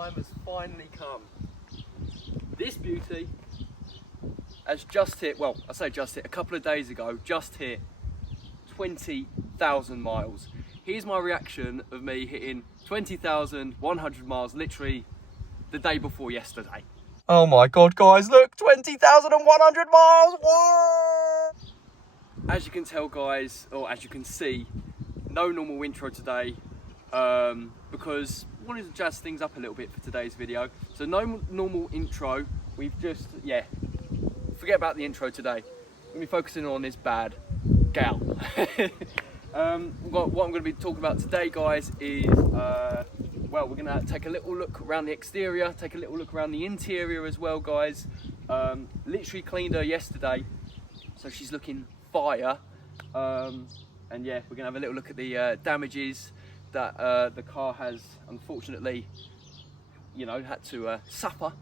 time has finally come. This beauty has just hit, well, I say just hit, a couple of days ago, just hit 20,000 miles. Here's my reaction of me hitting 20,100 miles literally the day before yesterday. Oh my God, guys, look, 20,100 miles, whoa! As you can tell, guys, or as you can see, no normal intro today, because I wanted to jazz things up a little bit for today's video. So no normal intro, we've just, yeah, forget about the intro today. I'm gonna be focusing on this bad gal. What I'm gonna be talking about today, guys, is, well, we're gonna take a little look around the exterior, take a little look around the interior as well, guys. Literally cleaned her yesterday, so she's looking fire. And yeah, we're gonna have a little look at the damages that the car has, unfortunately, you know, had to suffer.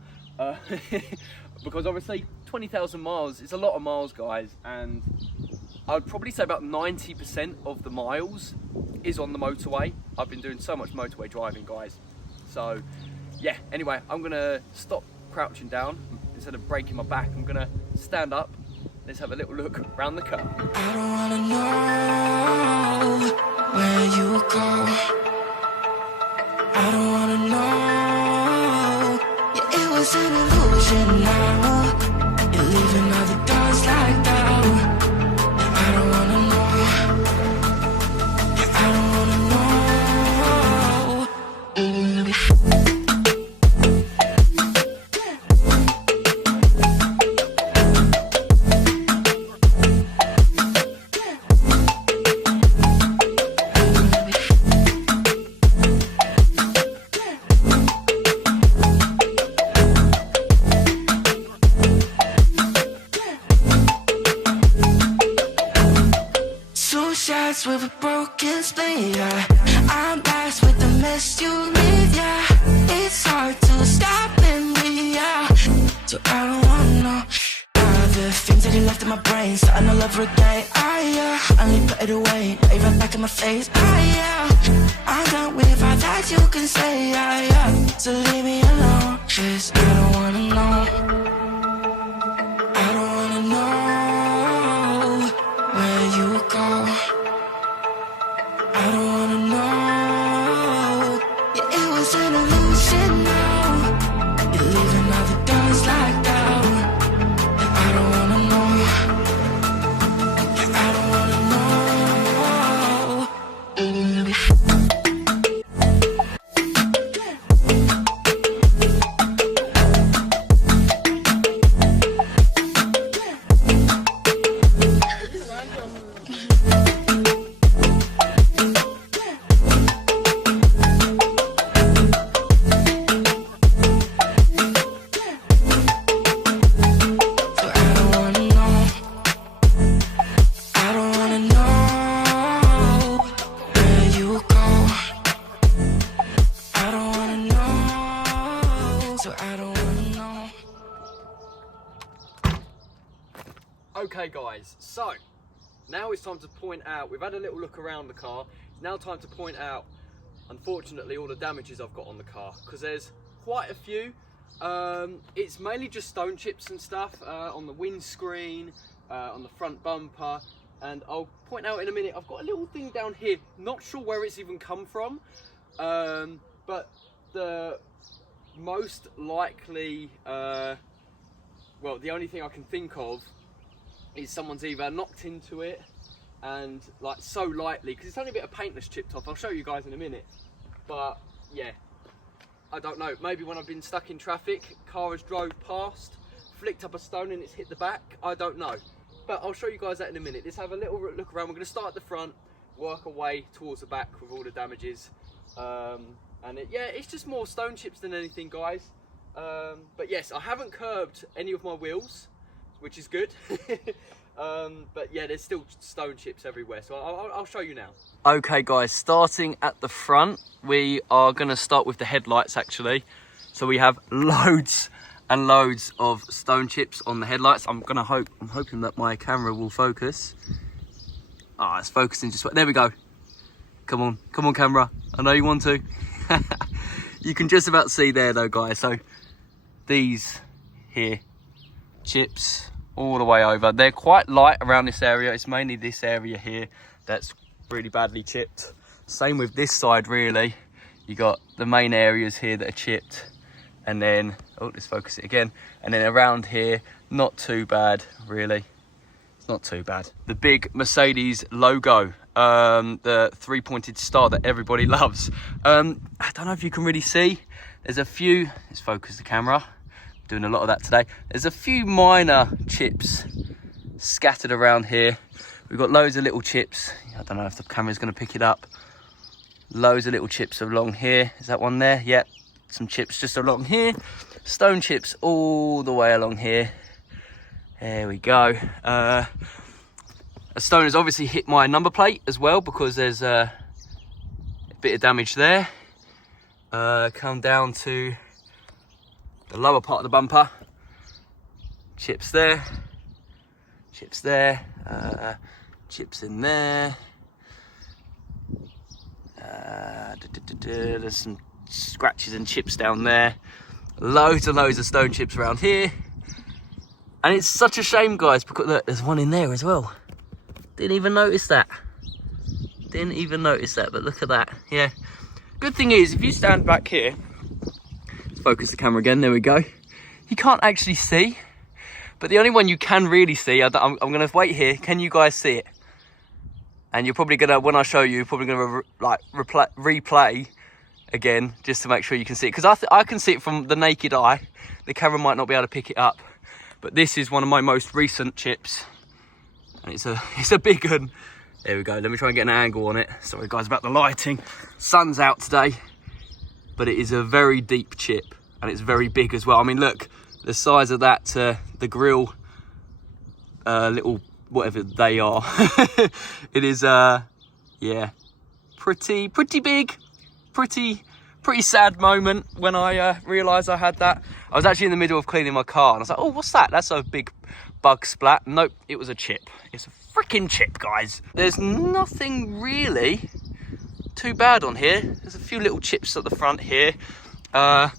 Because obviously 20,000 miles is a lot of miles, guys, and I'd probably say about 90% of the miles is on the motorway. I've been doing so much motorway driving, guys. So yeah, anyway, I'm gonna stop crouching down. Instead of breaking my back, I'm gonna stand up. Let's have a little look around the car. I don't wanna know where you go. I don't wanna know. Yeah, it was an illusion now. You're leaving all the doors like that. I don't wanna know. Yeah, I don't wanna know. With a broken spleen, yeah. I'm blessed with the mess you leave, yeah. It's hard to stop and breathe, yeah. So I don't wanna know the things that you left in my brain, starting all over again. Yeah, only put it away, now you're right back in my face. Yeah, I'm done with all that you can say, yeah. So leave me alone, 'cause I don't wanna know. I don't wanna know where you go. I don't wanna know. Yeah, it was an illusion now. You're leaving all the doors like that. Yeah, I don't wanna know. Yeah, I don't wanna know. Okay, guys, so now it's time to point out, we've had a little look around the car, it's now time to point out, unfortunately, all the damages I've got on the car, because there's quite a few. It's mainly just stone chips and stuff on the windscreen, on the front bumper, and I'll point out in a minute, I've got a little thing down here, not sure where it's even come from, but the most likely, well, the only thing I can think of is someone's either knocked into it and like so lightly, because it's only a bit of paint that's chipped off. I'll show you guys in a minute, but yeah, I don't know, maybe when I've been stuck in traffic, car has drove past, flicked up a stone and it's hit the back. I don't know, but I'll show you guys that in a minute. Let's have a little look around. We're going to start at the front, work our way towards the back with all the damages, and yeah, it's just more stone chips than anything, guys. But yes, I haven't curbed any of my wheels, which is good. But yeah, there's still stone chips everywhere, so I'll show you now. Okay, guys, starting at the front, we are going to start with the headlights, actually. So we have loads and loads of stone chips on the headlights. I'm hoping that my camera will focus. Ah, it's focusing just right. There we go. Come on camera, I know you want to. You can just about see there though, guys. So these here, chips all the way over. They're quite light around this area. It's mainly this area here that's really badly chipped. Same with this side, really. You got the main areas here that are chipped, and then, oh, let's focus it again. And then around here, not too bad, really. It's not too bad. The big Mercedes logo, the three-pointed star that everybody loves. I don't know if you can really see. There's a few, let's focus the camera. Doing a lot of that today. There's a few minor chips scattered around here. We've got loads of little chips. I don't know if the camera's going to pick it up. Loads of little chips along here. Is that one there? Yep. Some chips just along here. Stone chips all the way along here. There we go. A stone has obviously hit my number plate as well, because there's a bit of damage there. Come down to the lower part of the bumper. Chips there. Chips there. Chips in there. There's some scratches and chips down there. Loads and loads of stone chips around here. And it's such a shame, guys, because look, there's one in there as well. Didn't even notice that. Didn't even notice that, but look at that. Yeah. Good thing is, if you stand back here, let's focus the camera again, there we go. You can't actually see, but the only one you can really see, I'm gonna wait here, can you guys see it? And you're probably gonna, when I show you, you're probably gonna replay again, just to make sure you can see it. Because I can see it from the naked eye. The camera might not be able to pick it up. But this is one of my most recent chips. And it's a big one. There we go, let me try and get an angle on it. Sorry guys about the lighting. Sun's out today. But it is a very deep chip. And it's very big as well. I mean, look, the size of that, the grill, little, whatever they are. It is, yeah, pretty big. Pretty sad moment when I realised I had that. I was actually in the middle of cleaning my car and I was like, oh, what's that? That's a big bug splat. Nope, it was a chip. It's a freaking chip, guys. There's nothing really too bad on here. There's a few little chips at the front here. I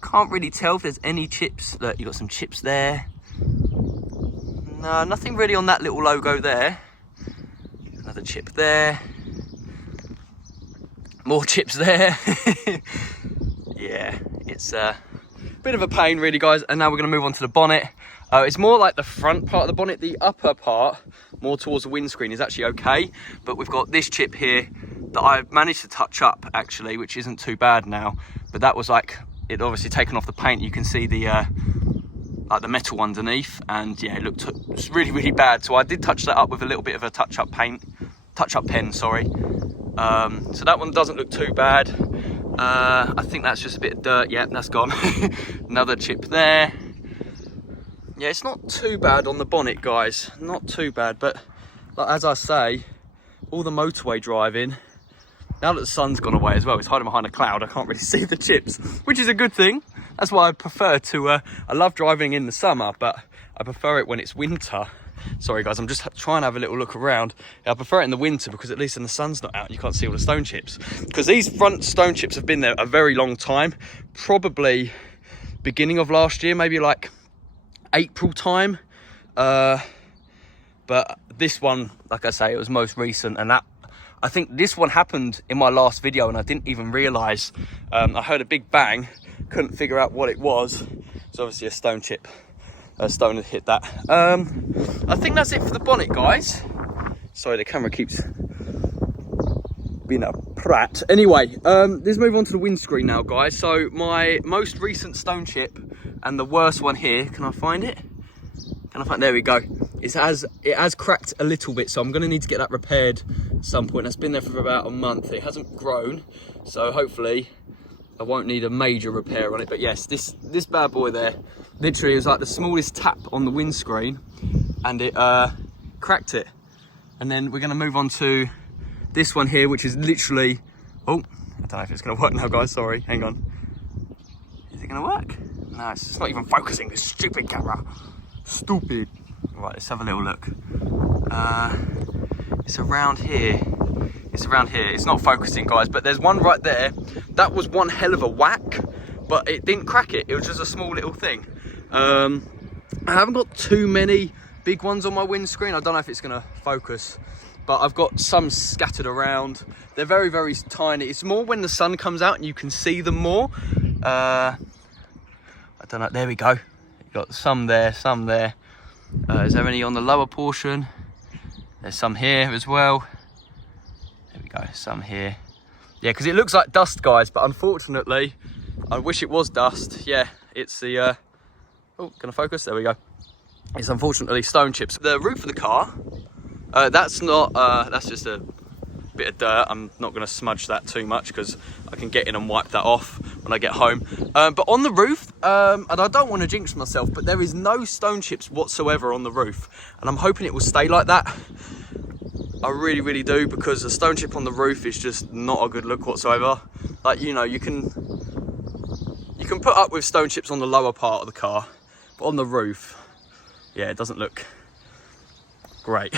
can't really tell if there's any chips. Look, you got some chips there. No, nothing really on that little logo there. Another chip there. More chips there. Yeah, it's a bit of a pain really, guys. And now we're going to move on to the bonnet. It's more like the front part of the bonnet. The upper part, more towards the windscreen, is actually okay. But we've got this chip here that I managed to touch up actually, which isn't too bad now. But that was like, it obviously taken off the paint. You can see the like the metal underneath, and yeah, it looked really bad. So I did touch that up with a little bit of a touch-up pen, sorry. So that one doesn't look too bad. I think that's just a bit of dirt. Yeah, that's gone. Another chip there. Yeah, it's not too bad on the bonnet, guys. Not too bad, but like, as I say, all the motorway driving, now that the sun's gone away as well, it's hiding behind a cloud, I can't really see the chips, which is a good thing. That's why I prefer to, I love driving in the summer, but I prefer it when it's winter. Sorry guys, I'm just trying to have a little look around. I prefer it in the winter because at least when the sun's not out, you can't see all the stone chips. Because these front stone chips have been there a very long time, probably beginning of last year, maybe like April time. But this one, like I say, it was most recent, and that, I think this one happened in my last video and I didn't even realise. I heard a big bang, couldn't figure out what it was. It's obviously a stone chip. A stone had hit that. I think that's it for the bonnet, guys. Sorry, the camera keeps being a prat. Anyway, let's move on to the windscreen now, guys. So my most recent stone chip and the worst one here, can I find it? Can I find, there we go. It has cracked a little bit, so I'm gonna need to get that repaired at some point. That's been there for about a month. It hasn't grown, so hopefully I won't need a major repair on it. But yes, this bad boy there, literally it was like the smallest tap on the windscreen and it cracked it. And then we're gonna move on to this one here, which is literally, oh, I don't know if it's gonna work now, guys, sorry, hang on. Is it gonna work? No, it's just not even focusing, this stupid camera. Stupid. Right, let's have a little look. It's around here. It's around here. It's not focusing, guys, but there's one right there. That was one hell of a whack, but it didn't crack it. It was just a small little thing. I haven't got too many big ones on my windscreen. I don't know if it's gonna focus, but I've got some scattered around. They're very, very tiny. It's more when the sun comes out and you can see them more. I don't know, there we go. You've got some there, some there. Is there any on the lower portion? There's some here as well. There we go, some here. Yeah, because it looks like dust, guys, but unfortunately, I wish it was dust. Yeah, it's the, oh, gonna focus? There we go. It's unfortunately stone chips. The roof of the car, that's not, that's just a bit of dirt. I'm not gonna smudge that too much because I can get in and wipe that off when I get home. But on the roof, and I don't want to jinx myself, but there is no stone chips whatsoever on the roof. And I'm hoping it will stay like that. I really, really do, because a stone chip on the roof is just not a good look whatsoever. Like, you know, you can put up with stone chips on the lower part of the car, but on the roof, yeah, it doesn't look great.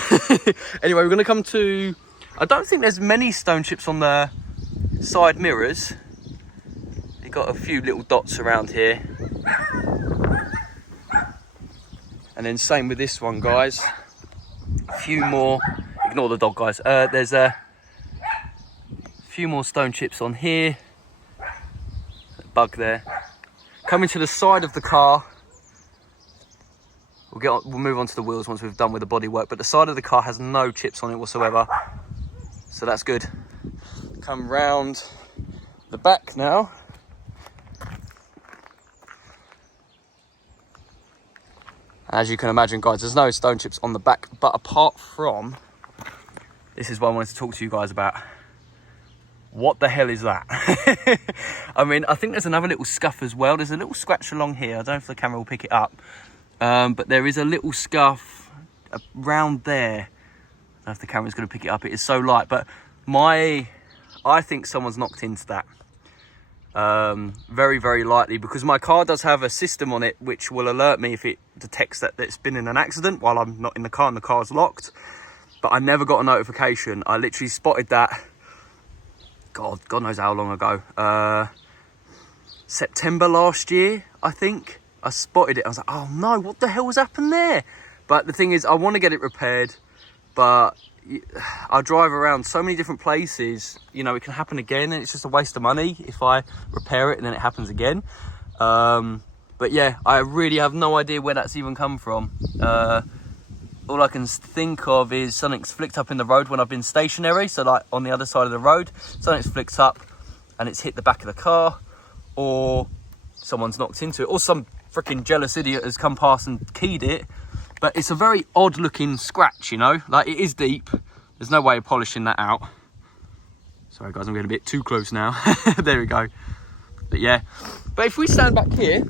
Anyway, we're gonna come to, I don't think there's many stone chips on the side mirrors. You've got a few little dots around here. And then same with this one, guys. A few more, ignore the dog, guys. There's a few more stone chips on here. Bug there. Coming to the side of the car. We'll move on to the wheels once we've done with the bodywork, but the side of the car has no chips on it whatsoever. So that's good. Come round the back now. As you can imagine, guys, there's no stone chips on the back, but apart from, this is what I wanted to talk to you guys about. What the hell is that? I mean, I think there's another little scuff as well. There's a little scratch along here. I don't know if the camera will pick it up. But there is a little scuff around there. I don't know if the camera's going to pick it up. It is so light, but I think someone's knocked into that. Very, very lightly, because my car does have a system on it which will alert me if it detects that it's been in an accident while I'm not in the car and the car's locked. But I never got a notification. I literally spotted that, God knows how long ago. September last year, I think. I spotted it. I was like, oh no, what the hell has happened there? But the thing is, I want to get it repaired, but I drive around so many different places, you know, it can happen again, and it's just a waste of money if I repair it and then it happens again. But yeah, I really have no idea where that's even come from. All I can think of is something's flicked up in the road when I've been stationary, so like on the other side of the road, something's flicked up and it's hit the back of the car, or someone's knocked into it, or some freaking jealous idiot has come past and keyed it. But it's a very odd looking scratch, you know, like it is deep. There's no way of polishing that out. Sorry guys, I'm getting a bit too close now. There we go. But yeah, but if we stand back here,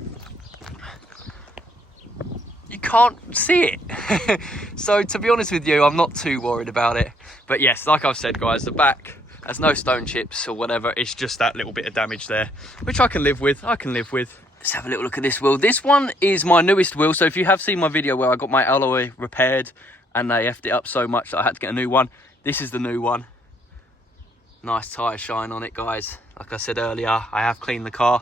you can't see it. So to be honest with you, I'm not too worried about it. But yes, like I've said, guys, the back has no stone chips or whatever. It's just that little bit of damage there, which I can live with. Let's have a little look at this wheel. This one is my newest wheel. So if you have seen my video where I got my alloy repaired and they effed it up so much that I had to get a new one, this is the new one. Nice tyre shine on it, guys. Like I said earlier, I have cleaned the car,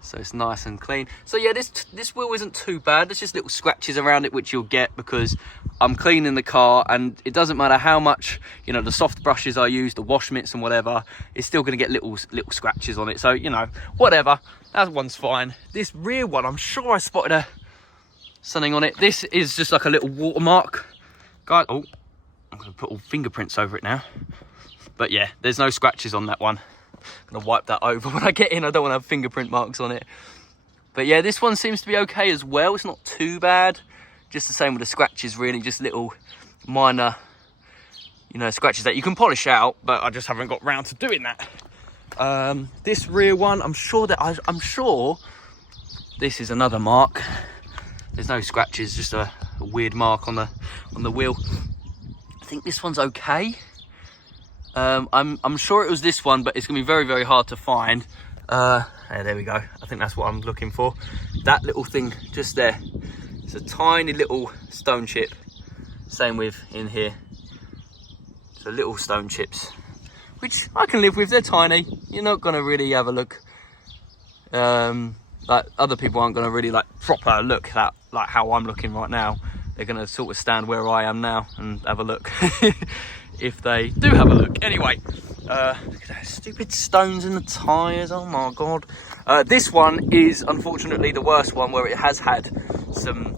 so it's nice and clean. So yeah, this wheel isn't too bad. There's just little scratches around it, which you'll get because I'm cleaning the car, and it doesn't matter how much, you know, the soft brushes I use, the wash mitts and whatever, it's still going to get little scratches on it. So, you know, whatever. That one's fine. This rear one, I'm sure I spotted something on it. This is just like a little watermark. Guys, oh, I'm going to put all fingerprints over it now. But yeah, there's no scratches on that one. I'm going to wipe that over when I get in. I don't want to have fingerprint marks on it. But yeah, this one seems to be okay as well. It's not too bad. Just the same with the scratches, really. Just little minor, you know, scratches that you can polish out. But I just haven't got round to doing that. This rear one, I'm sure this is another mark. There's no scratches, just a weird mark on the wheel. I think this one's okay. I'm sure it was this one, but it's gonna be very, very hard to find. There we go. I think that's what I'm looking for. That little thing just there. It's a tiny little stone chip. Same with in here. So little stone chips. which I can live with. They're tiny. You're not gonna really have a look. Like other people aren't gonna really like proper look at like how I'm looking right now. They're gonna sort of stand where I am now and have a look if they do have a look. Anyway, look at those stupid stones in the tyres. Oh my god. This one is unfortunately the worst one, where it has had some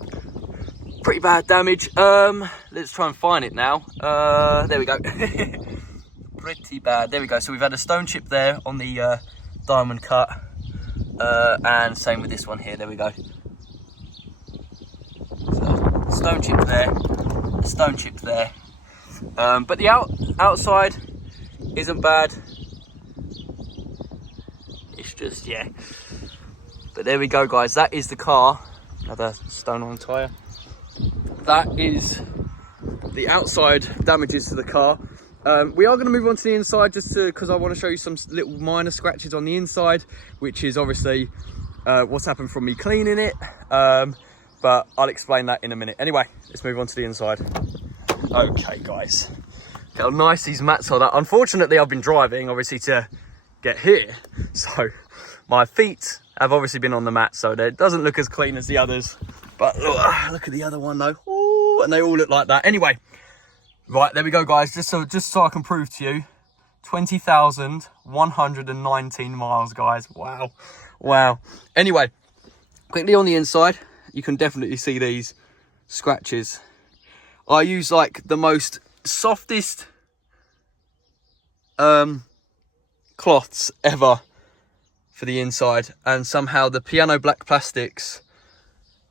pretty bad damage. Let's try and find it now. There we go. Pretty bad. There we go. So we've had a stone chip there on the diamond cut, and same with this one here. There we go. So stone chip there, stone chip there. But the outside isn't bad. It's just, yeah. But there we go, guys. That is the car. Another stone on tyre. That is the outside damages to the car. We are going to move on to the inside just because I want to show you some little minor scratches on the inside, which is obviously what's happened from me cleaning it. But I'll explain that in a minute. Anyway, let's move on to the inside. Okay, guys. Look how nice these mats are. Unfortunately, I've been driving, obviously, to get here. So my feet have obviously been on the mat, so it doesn't look as clean as the others. But look at the other one, though. Ooh, and they all look like that. Anyway, right, there we go, guys. Just so I can prove to you, 20,119 miles, guys. Wow. Wow. Anyway, quickly on the inside, you can definitely see these scratches. I use like the most softest cloths ever for the inside, and somehow the piano black plastics,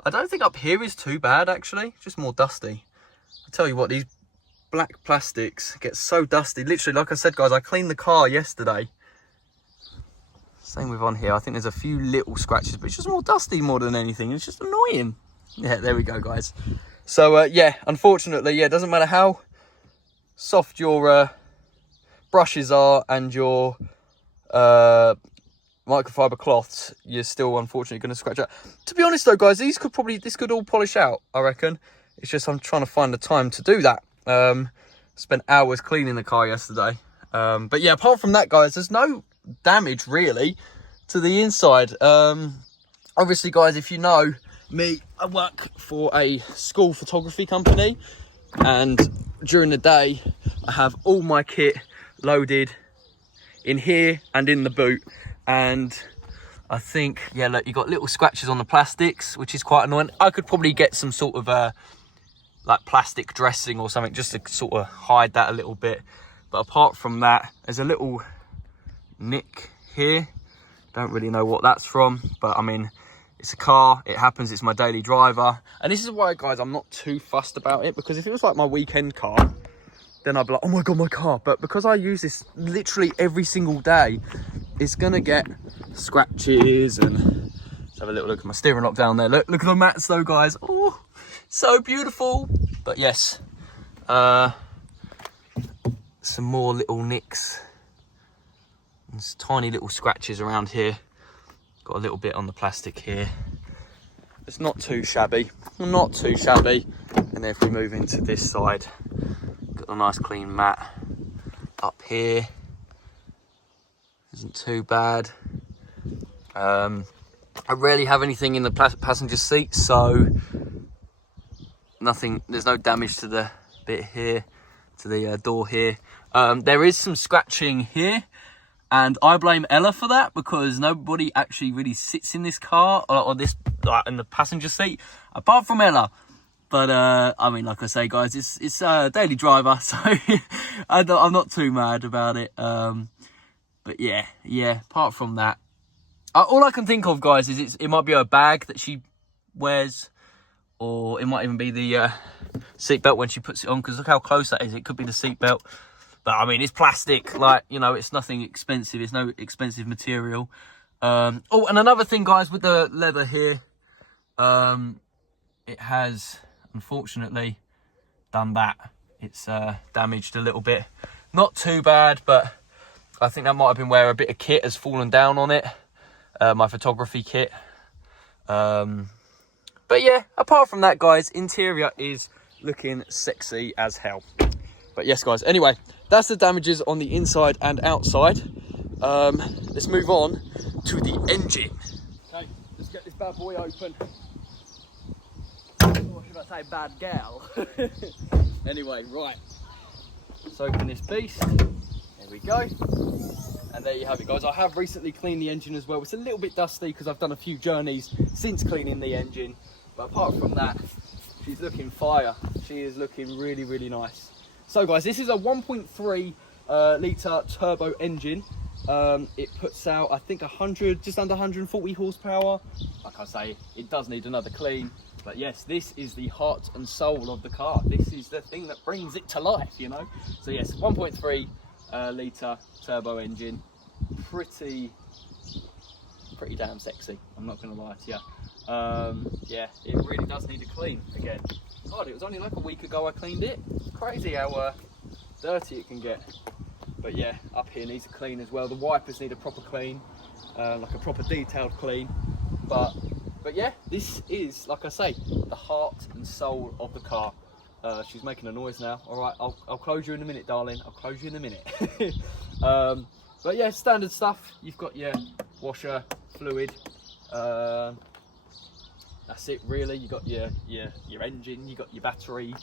I don't think up here is too bad actually, just more dusty. I tell you what, these black plastics get so dusty. Literally, like I said, guys, I cleaned the car yesterday. Same with on here. I think there's a few little scratches, but it's just more dusty more than anything. It's just annoying. Yeah, there we go, guys. So, yeah, unfortunately, yeah, it doesn't matter how soft your brushes are and your microfiber cloths, you're still unfortunately going to scratch out. To be honest, though, guys, this could all polish out, I reckon. It's just I'm trying to find the time to do that. Spent hours cleaning the car yesterday. But, yeah, apart from that, guys, there's no damage really to the inside. Obviously, guys, if you know me, I work for a school photography company, and during the day I have all my kit loaded in here and in the boot. And I think, yeah, look, you got little scratches on the plastics, which is quite annoying. I could probably get some sort of like plastic dressing or something just to sort of hide that a little bit. But apart from that, there's a little nick here. Don't really know what that's from, but I mean, it's a car, it happens, it's my daily driver. And this is why, guys, I'm not too fussed about it, because if it was like my weekend car, then I'd be like, oh my god, my car. But because I use this literally every single day, it's gonna get scratches. And let's have a little look at my steering lock down there. Look at the mats though, guys. Oh, so beautiful. But yes, some more little nicks. There's tiny little scratches around here. Got a little bit on the plastic here. It's not too shabby, not too shabby. And then if we move into this side, got a nice clean mat up here. Isn't too bad. I rarely have anything in the passenger seat, so nothing. There's no damage to the bit here, to the door here. There is some scratching here. And I blame Ella for that, because nobody actually really sits in this car or this in the passenger seat apart from Ella. But I mean, like I say, guys, it's a daily driver, so I'm not too mad about it. But yeah. Apart from that, all I can think of, guys, is it might be a bag that she wears, or it might even be the seatbelt when she puts it on. Because look how close that is. It could be the seatbelt. But I mean, it's plastic, like, you know, it's nothing expensive. It's no expensive material. Oh, and another thing, guys, with the leather here, it has, unfortunately, done that. It's damaged a little bit. Not too bad, but I think that might have been where a bit of kit has fallen down on it. My photography kit. But yeah, apart from that, guys, interior is looking sexy as hell. But yes, guys, anyway, that's the damages on the inside and outside. Let's move on to the engine. Okay, let's get this bad boy open. Or should I say bad gal? Anyway, right. Let's open this beast. There we go. And there you have it, guys. I have recently cleaned the engine as well. It's a little bit dusty because I've done a few journeys since cleaning the engine. But apart from that, she's looking fire. She is looking really, really nice. So guys, this is a 1.3 litre turbo engine. It puts out, I think, just under 140 horsepower. Like I say, it does need another clean. But yes, this is the heart and soul of the car. This is the thing that brings it to life, you know. So yes, 1.3 litre turbo engine. Pretty damn sexy, I'm not going to lie to you. Yeah, it really does need a clean again. God, it was only like a week ago I cleaned it. It's crazy how dirty it can get. But yeah, up here needs a clean as well. The wipers need a proper clean, like a proper detailed clean. But yeah, this is, like I say, the heart and soul of the car. She's making a noise now. All right, I'll close you in a minute, darling. I'll close you in a minute. But yeah, standard stuff. You've got your washer, fluid. That's it really. You got your engine. You got your battery.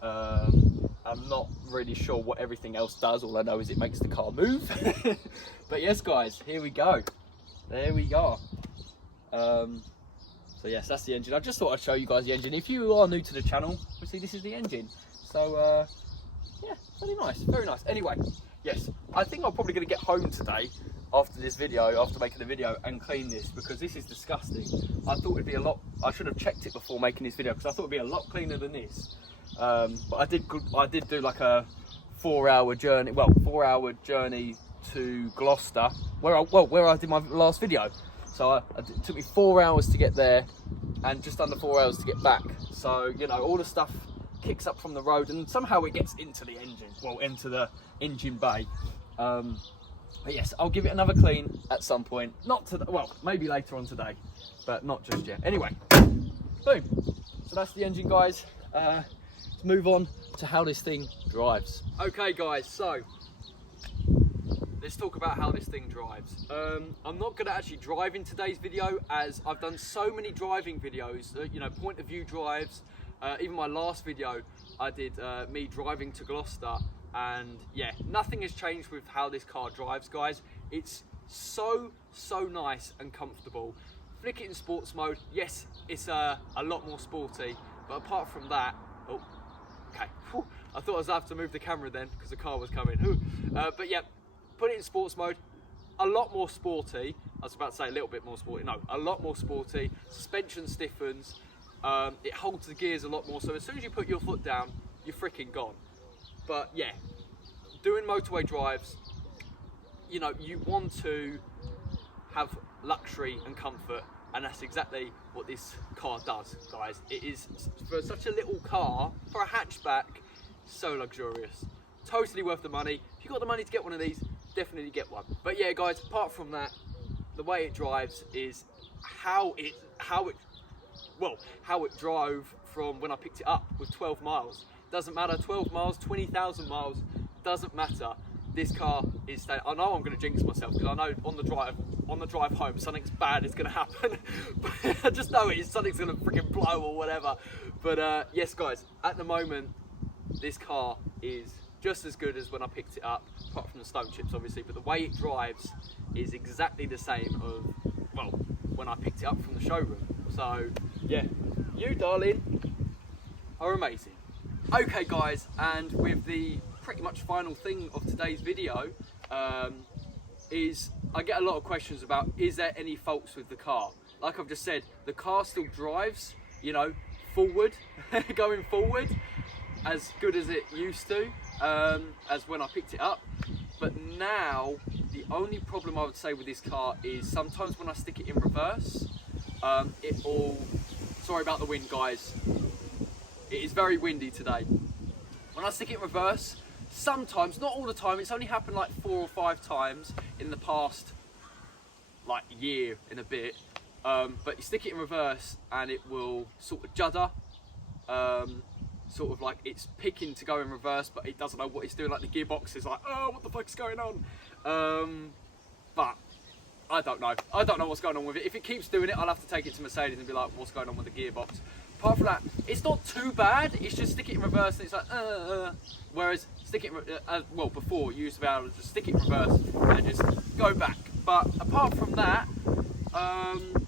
I'm not really sure what everything else does. All I know is it makes the car move. But yes, guys, here we go. There we go. So yes, that's the engine. I just thought I'd show you guys the engine. If you are new to the channel, obviously this is the engine. So yeah, very nice, very nice. Anyway, yes, I think I'm probably going to get home today after this video, after making the video, and clean this because this is disgusting. I thought it'd be a lot. I should have checked it before making this video because I thought it'd be a lot cleaner than this. But I did do like a 4-hour journey. Well, 4-hour journey to Gloucester, where I did my last video. So it took me 4 hours to get there and just under 4 hours to get back. So, you know, all the stuff kicks up from the road and somehow it gets into the engine, well, into the engine bay. But yes, I'll give it another clean at some point. Not to, well, maybe later on today, but not just yet. Anyway, boom. So that's the engine, guys. Let's move on to how this thing drives. Okay, guys, so let's talk about how this thing drives. I'm not going to actually drive in today's video as I've done so many driving videos, you know, point of view drives. Even my last video, I did me driving to Gloucester, and yeah, nothing has changed with how this car drives, guys. It's so nice and comfortable. Flick it in sports mode. Yes, it's a lot more sporty, but apart from that, oh, okay. Whew. I thought I was going to have to move the camera then because the car was coming. But yeah. Put it in sports mode, a lot more sporty. I was about to say a little bit more sporty. No, a lot more sporty. Suspension stiffens. It holds the gears a lot more. So as soon as you put your foot down, you're freaking gone. But yeah, doing motorway drives, you know, you want to have luxury and comfort, and that's exactly what this car does, guys. It is, for such a little car, for a hatchback, so luxurious. Totally worth the money. If you've got the money to get one of these, definitely get one. But yeah, guys, apart from that, the way it drives is how it drove from when I picked it up with 12 miles. Doesn't matter, 12 miles, 20,000 miles, doesn't matter. This car is staying. I know I'm going to jinx myself because I know on the drive home something's bad is going to happen. I just know it is, something's going to freaking blow or whatever. But yes, guys, at the moment, this car is just as good as when I picked it up, apart from the stone chips obviously, but the way it drives is exactly the same of, well, when I picked it up from the showroom. So yeah, you darling are amazing. Okay guys, and with the pretty much final thing of today's video, is I get a lot of questions about, is there any faults with the car? Like I've just said, the car still drives, you know, forward, going forward, as good as it used to, as when I picked it up. But now, the only problem I would say with this car is sometimes when I stick it in reverse, sorry about the wind guys, it is very windy today. When I stick it in reverse, sometimes, not all the time, it's only happened like 4 or 5 times in the past like year and a bit, but you stick it in reverse and it will sort of judder, sort of like it's picking to go in reverse, but it doesn't know what it's doing. Like the gearbox is like, oh, what the fuck's going on? But I don't know. I don't know what's going on with it. If it keeps doing it, I'll have to take it to Mercedes and be like, what's going on with the gearbox? Apart from that, it's not too bad. It's just stick it in reverse and it's like, whereas stick it, well, before you used to be able to just stick it in reverse and just go back. But apart from that,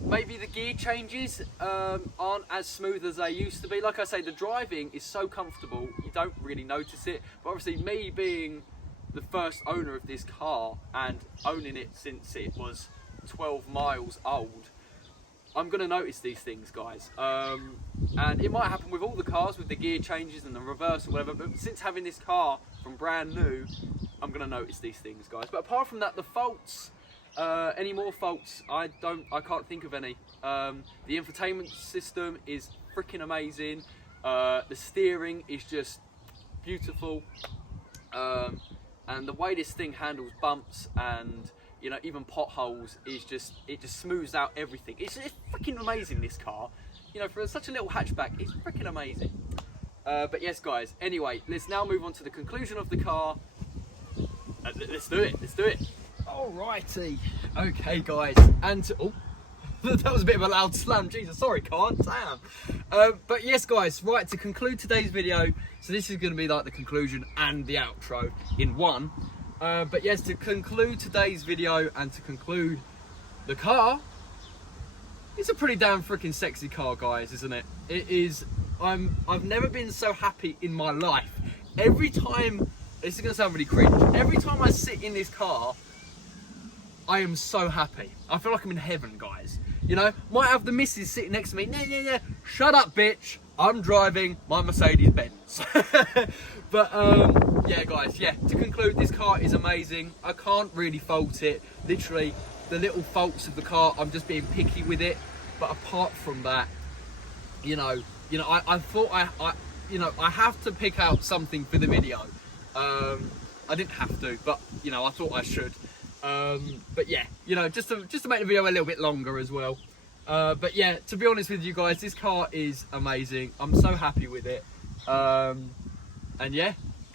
maybe the gear changes aren't as smooth as they used to be. Like I say, the driving is so comfortable, you don't really notice it. But obviously, me being the first owner of this car and owning it since it was 12 miles old, I'm gonna notice these things, guys. And it might happen with all the cars, with the gear changes and the reverse or whatever, but since having this car from brand new, I'm gonna notice these things, guys. But apart from that, the faults, any more faults, I can't think of any. The infotainment system is freaking amazing. The steering is just beautiful. And the way this thing handles bumps and, you know, even potholes is just, it just smooths out everything. It's freaking amazing, this car. You know, for such a little hatchback, it's freaking amazing. But yes, guys, anyway, let's now move on to the conclusion of the car. Let's do it, let's do it. Alrighty. Okay, guys, and, oh, that was a bit of a loud slam, Jesus, sorry, car, damn. But yes, guys, right, to conclude today's video, so this is going to be like the conclusion and the outro in one. But yes, to conclude today's video and to conclude the car, it's a pretty damn freaking sexy car, guys, isn't it? It is. I've never been so happy in my life. Every time, this is going to sound really cringe, every time I sit in this car, I am so happy. I feel like I'm in heaven, guys. You know, might have the missus sitting next to me. Nah, shut up, bitch. I'm driving my Mercedes Benz. But yeah, guys, yeah, to conclude, this car is amazing. I can't really fault it. Literally, the little faults of the car, I'm just being picky with it. But apart from that, you know, I thought you know, I have to pick out something for the video. I didn't have to, but you know, I thought I should. But yeah, you know, just to make the video a little bit longer as well. But yeah, to be honest with you guys, this car is amazing. I'm so happy with it. And yeah,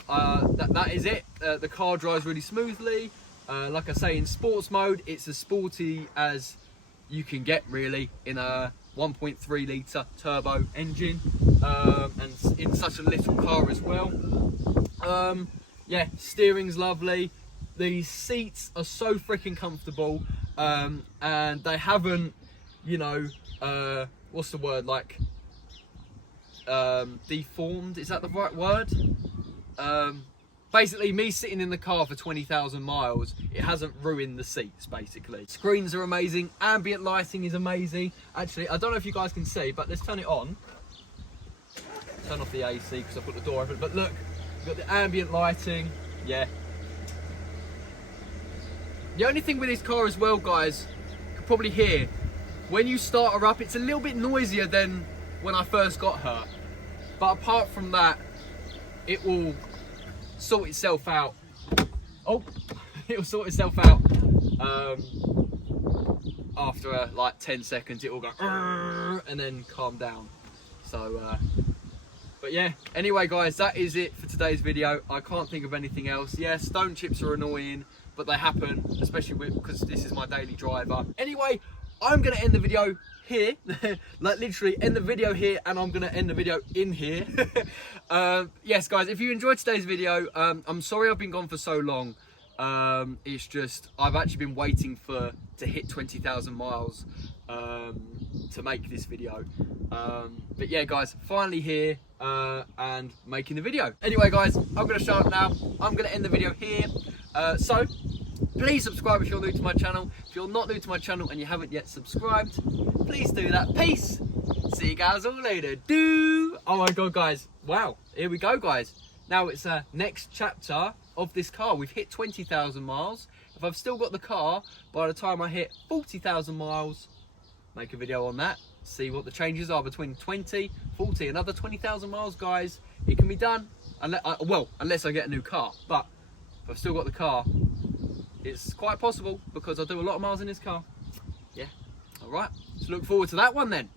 that is it. The car drives really smoothly. Like I say, in sports mode, it's as sporty as you can get, really, in a 1.3 litre turbo engine, and in such a little car as well. Yeah, steering's lovely. The seats are so freaking comfortable, and they haven't, you know, what's the word, like, deformed, is that the right word? Basically, me sitting in the car for 20,000 miles, it hasn't ruined the seats, basically. Screens are amazing, ambient lighting is amazing. Actually, I don't know if you guys can see, but let's turn it on. Turn off the AC because I've got the door open, but look, we've got the ambient lighting, yeah. The only thing with this car as well, guys, you can probably hear, when you start her up, it's a little bit noisier than when I first got her. But apart from that, it will sort itself out. Oh, it will sort itself out. After like 10 seconds, it will go and then calm down. So, but yeah, anyway, guys, that is it for today's video. I can't think of anything else. Yeah, stone chips are annoying, but they happen, especially because this is my daily driver. Anyway, I'm gonna end the video here, like literally end the video here, and I'm gonna end the video in here. Yes, guys, if you enjoyed today's video, I'm sorry I've been gone for so long. It's just, I've actually been waiting to hit 20,000 miles to make this video. But yeah, guys, finally here and making the video. Anyway, guys, I'm gonna shut up now. I'm gonna end the video here. So please subscribe if you're new to my channel. If you're not new to my channel and you haven't yet subscribed, please do that. Peace. See you guys all later. Oh my god, guys. Wow. Here we go, guys. Now it's a next chapter of this car. We've hit 20,000 miles. If I've still got the car, by the time I hit 40,000 miles, make a video on that. See what the changes are between 20, 40, another 20,000 miles, guys. It can be done. Unless I get a new car. But if I've still got the car, it's quite possible because I do a lot of miles in this car. Yeah. All right. So look forward to that one then.